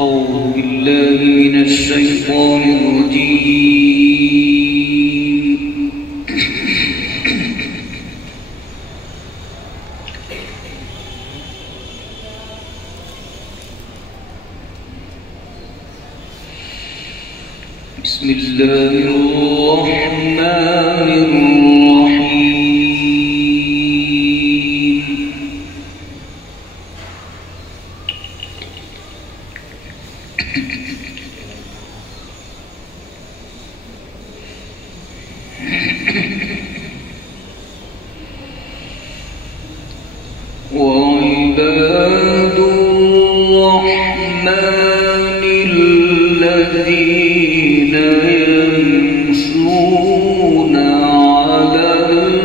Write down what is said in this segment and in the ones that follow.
أعوذ بالله من الشيطان الرجيم. بسم الله الرحمن الرحيم. وعباد الرحمن الذين يمشون على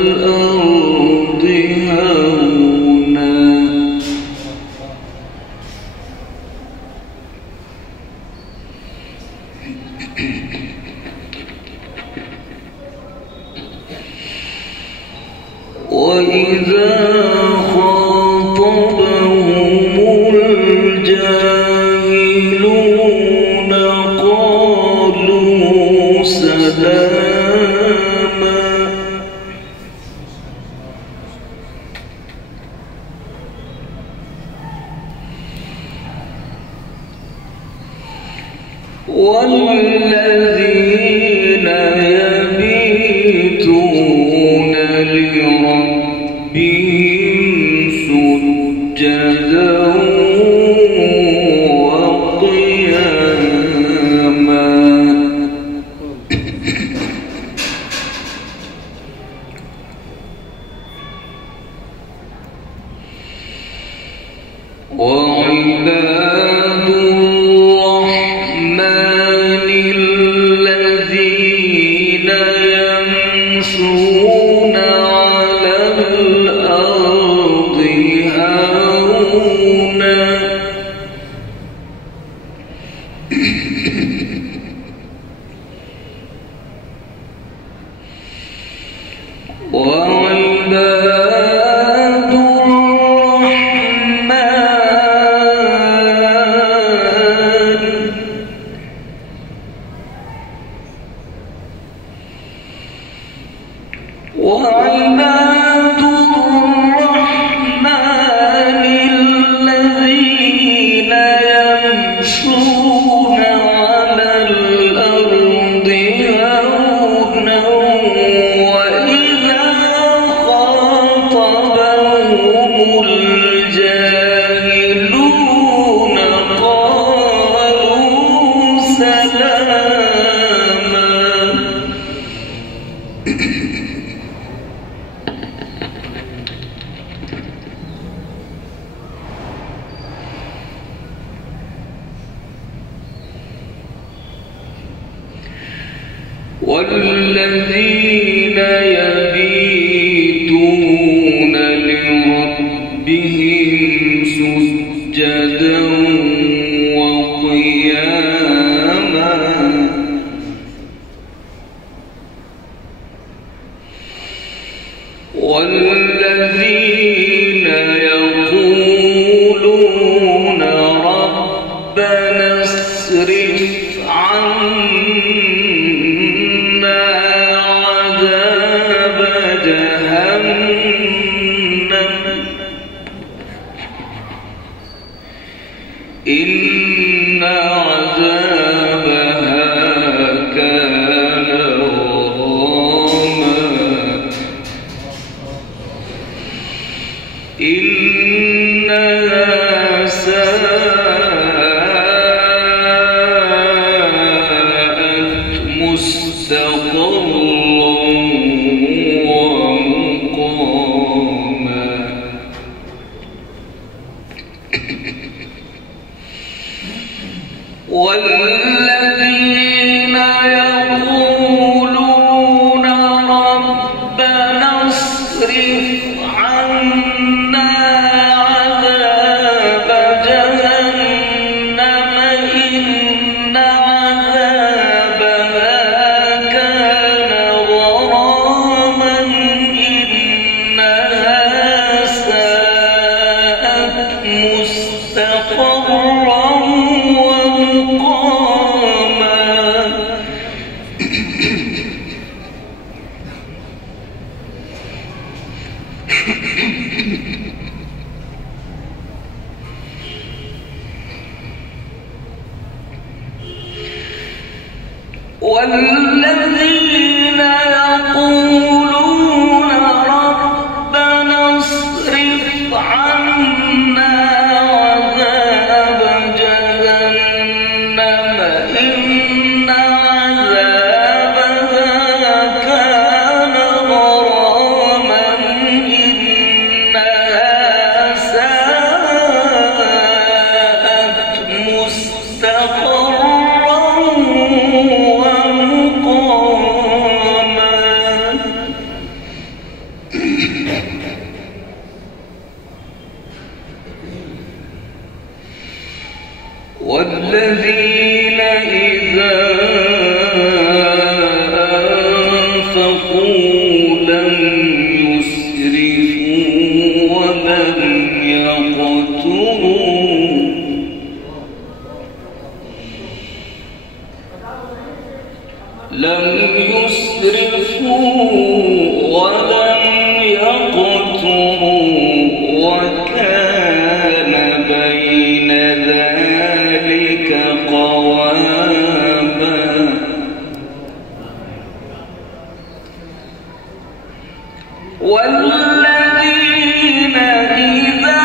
الأرض هونا وإذا خاطبهم الجاهلون قالوا سلاما. والذين يبيتون لربهم سجدا وقياما وعباد الرحمن الذين يمشون على الأرض هونا وعباد الرحمن الذين يمشون على الأرض هونا وإذا خاطبهم الجاهلون قالوا سلاما. والذين يبيتون لربهم سجدا وقياما والذين يقولون ربنا اصرف عنا عذاب جهنم إن عذابها كان غراما إنها ساءت مستقرا ومقاما. والذين يقولون ربنا اصرف عنا عذاب جهنم إن عذابها كان غراما إنها ساءت مستقرا والذين يقولون ربنا اصرف عنا عذاب جهنم إن عذابها كان غراما إنها ساءت مستقرا والذين إذا أنفقوا لم يسرفوا ولم يقتروا وكان بين ذلك قواما والذين إذا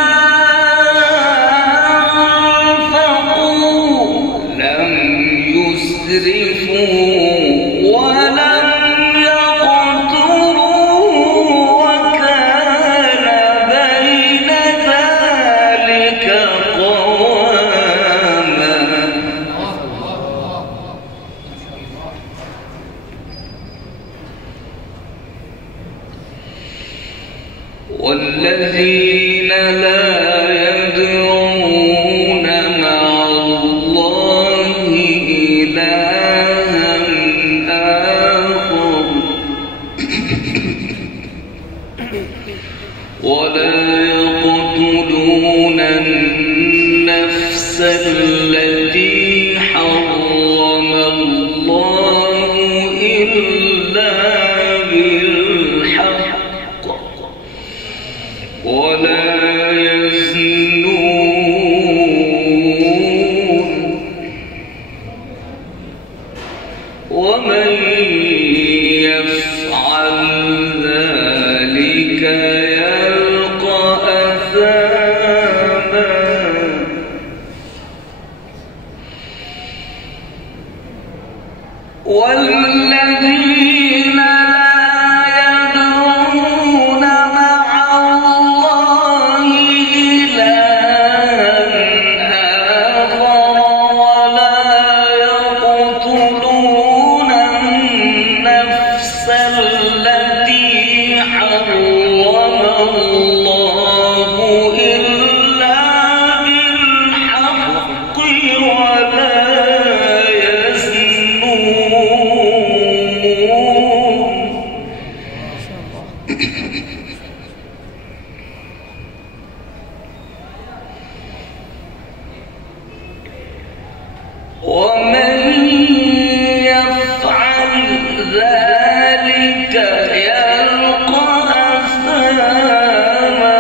أنفقوا لم يسرفوا ولم يقتروا وكان بين ذلك قواما والذين لا يدعون مع الله إلها آخر ولا يقتلون النفس التي حرم الله إلا بالحق ولا يزنون ومن يفعل ذلك يلقى أثاما والذين لا يدعون مع الله إلها آخر ولا يقتلون النفس التي حرم الله إلا بالحق ولا ومن يفعل ذلك يلقى أثاما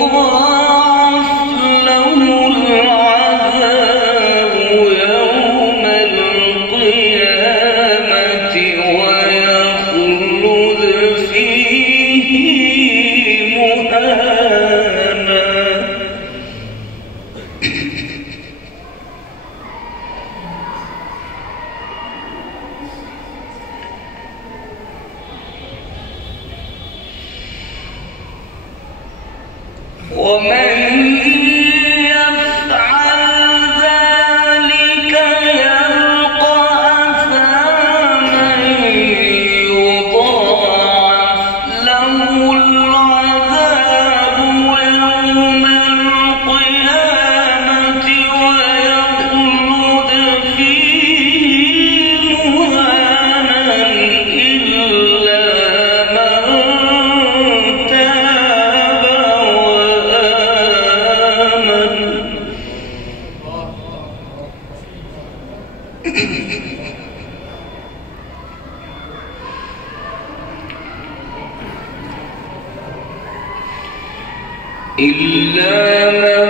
يضاعف له العذاب يوم القيامة ويخلد فيه مهانا ومن يفعل ذلك يلقى أثاما يضاعف له العذاب يوم القيامة ويخلد فيه مهانا إلا من تاب إلا من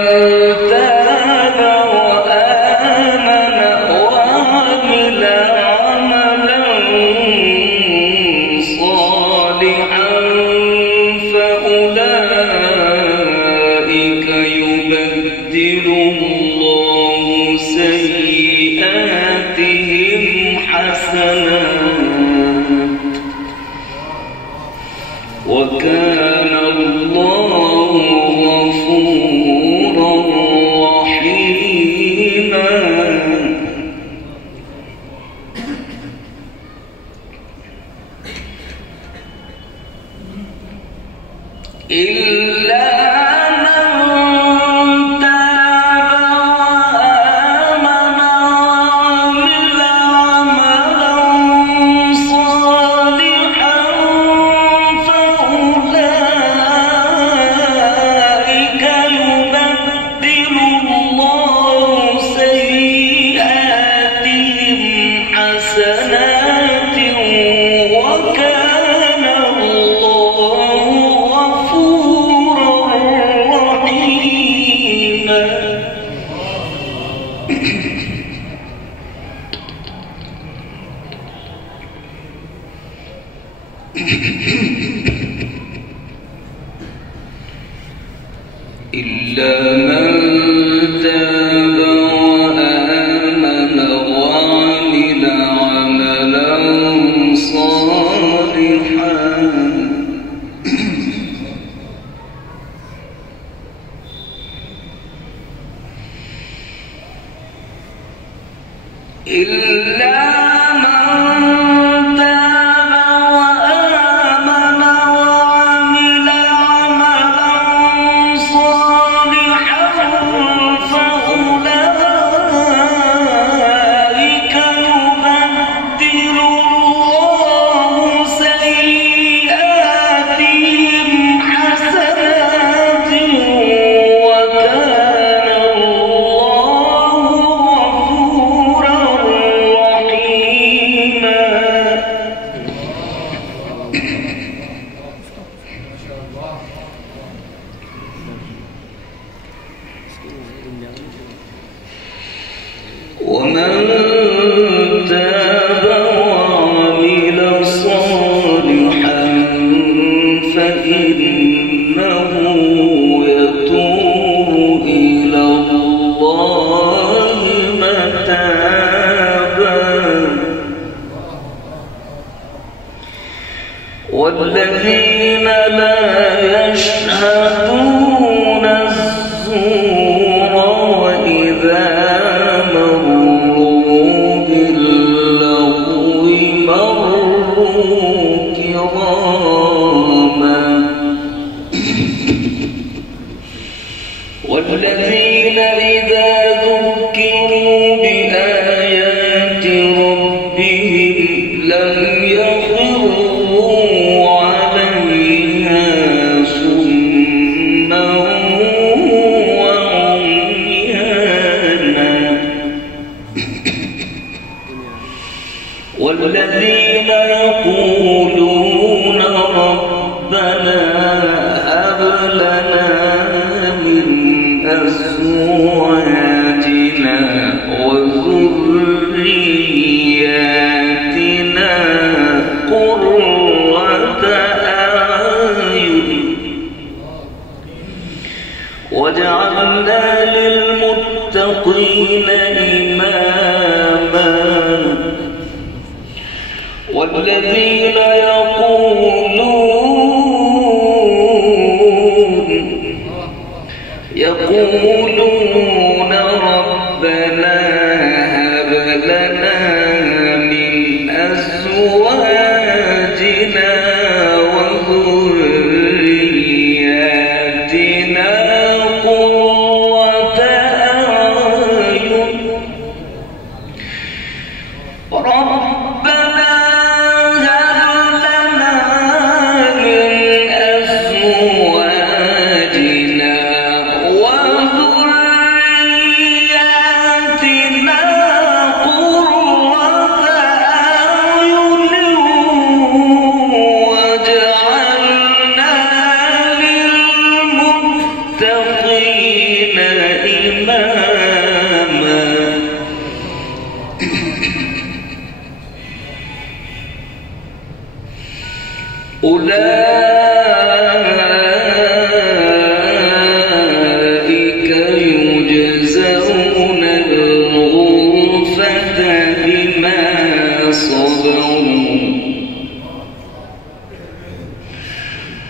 تاب وآمن وعمل إلا من تاب وآمن وعمل عملا صالحا ومن تاب وعمل صالحا فإنه يتوب إلى الله متابا والذين لا يشهدون الزور وإذا مروا باللغو مروا كراما والذين إذا ذكروا بآيات ربهم لم يخروا عليها صما وعميانا والذين يقولون ربنا هب لنا من أزواجنا وذرياتنا قرة أعين واجعلنا للمتقين إماما والذين يقولون ربنا هب لنا من أزواجنا وذرياتنا قرة أعين ربنا هب لنا من أزواجنا وذرياتنا قرة أعين واجعلنا للمتقين إماما أولئك يجزون الغرفة بما صبروا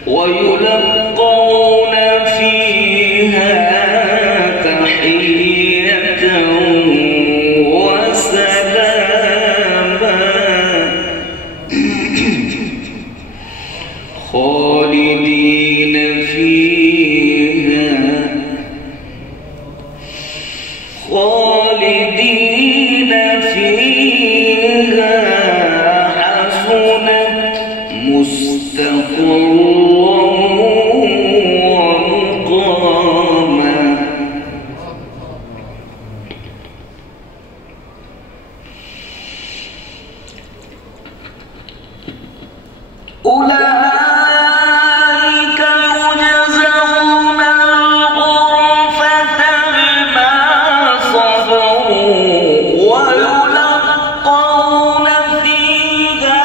ويلقون فيها تحية وسلاما خالدين فيها حسنت مستقرا ومقاما أولئك يجزون الغرفة بما صبروا ويلقون فيها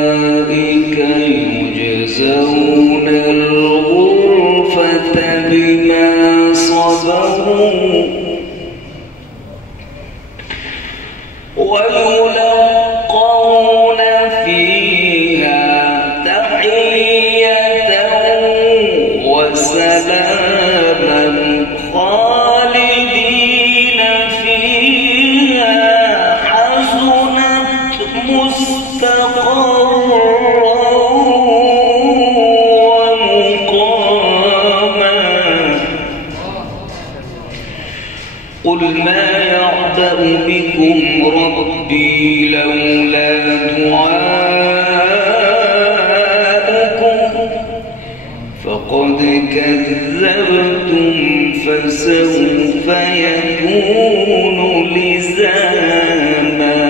أولئك يجزون الغرفة بما صبروا ويلقون فيها تحية وسلاما خالدين فيها حسنت مستقرا ومقاما قل ما يعبأ بكم ربي لولا دعاؤكم فقد كذبتم فسوف يكون لزاما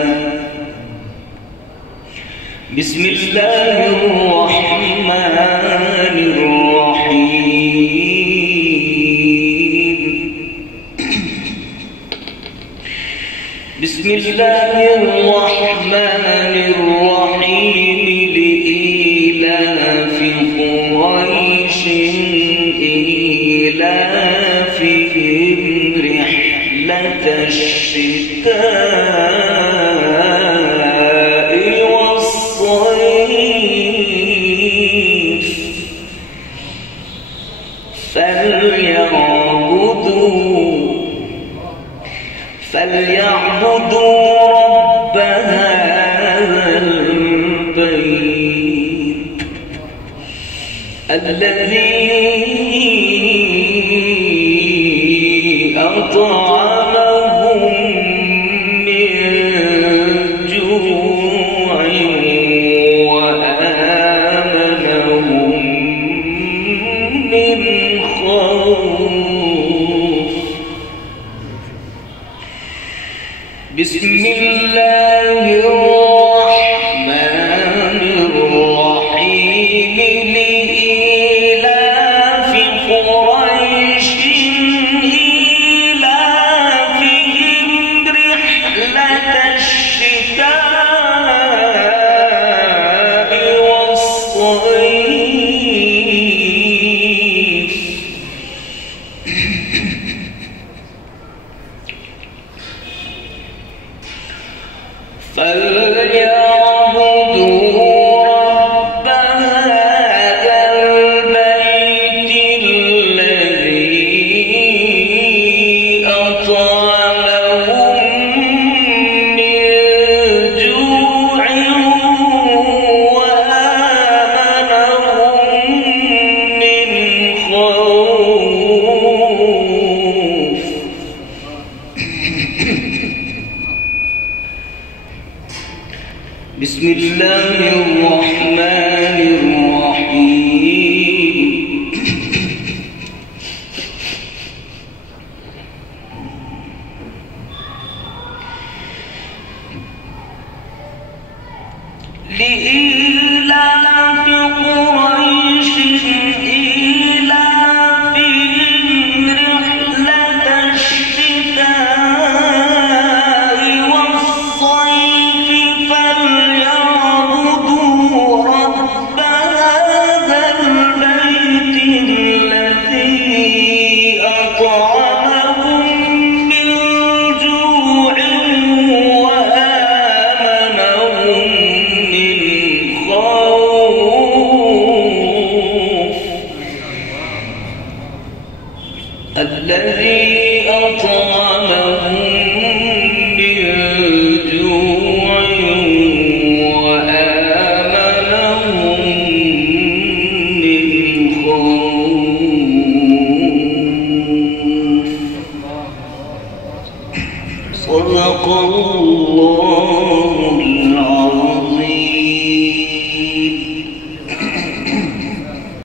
بسم الله الرحمن الرحيم بسم الله الرحمن الرحيم لإيلاف قريش إيلافهم رحلة الشتاء والصيف فليعبدوا رب هذا البيت الذي أطعمهم